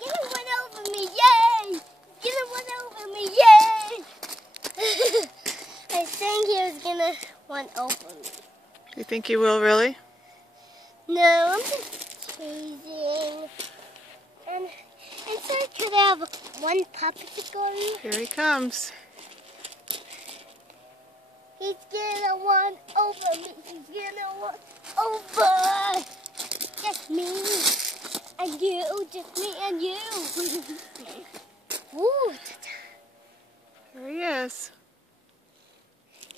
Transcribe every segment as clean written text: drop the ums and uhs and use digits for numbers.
Get one over me, yay! Get one over me, yay! I think he was gonna one over me. You think he will really? No, I'm just teasing. And so could I have one popsicle? Here he comes. He's gonna one over me. He's gonna one over. Just me and you. Just me and you. Ooh, Here he is.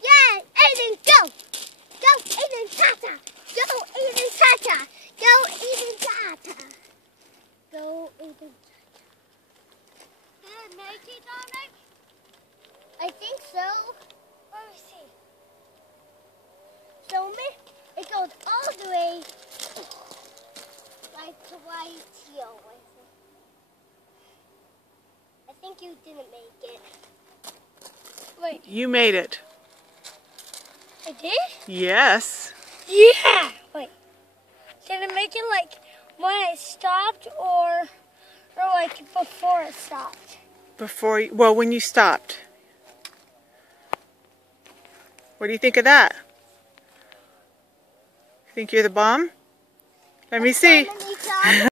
yeah, Aiden, go! Go, Aiden, Tata! Go, Aiden, Tata! Go, Aiden, Tata! Go, Aiden, Tata. Did I make it on it? I think so. Let me see. So it goes all the way like to right here. I think you didn't make it. Wait, You made it. I did? Yes. Yeah! Wait. Did it make it like when I stopped or like before it stopped? Well, when you stopped. What do you think of that? Think you're the bomb? Let me see.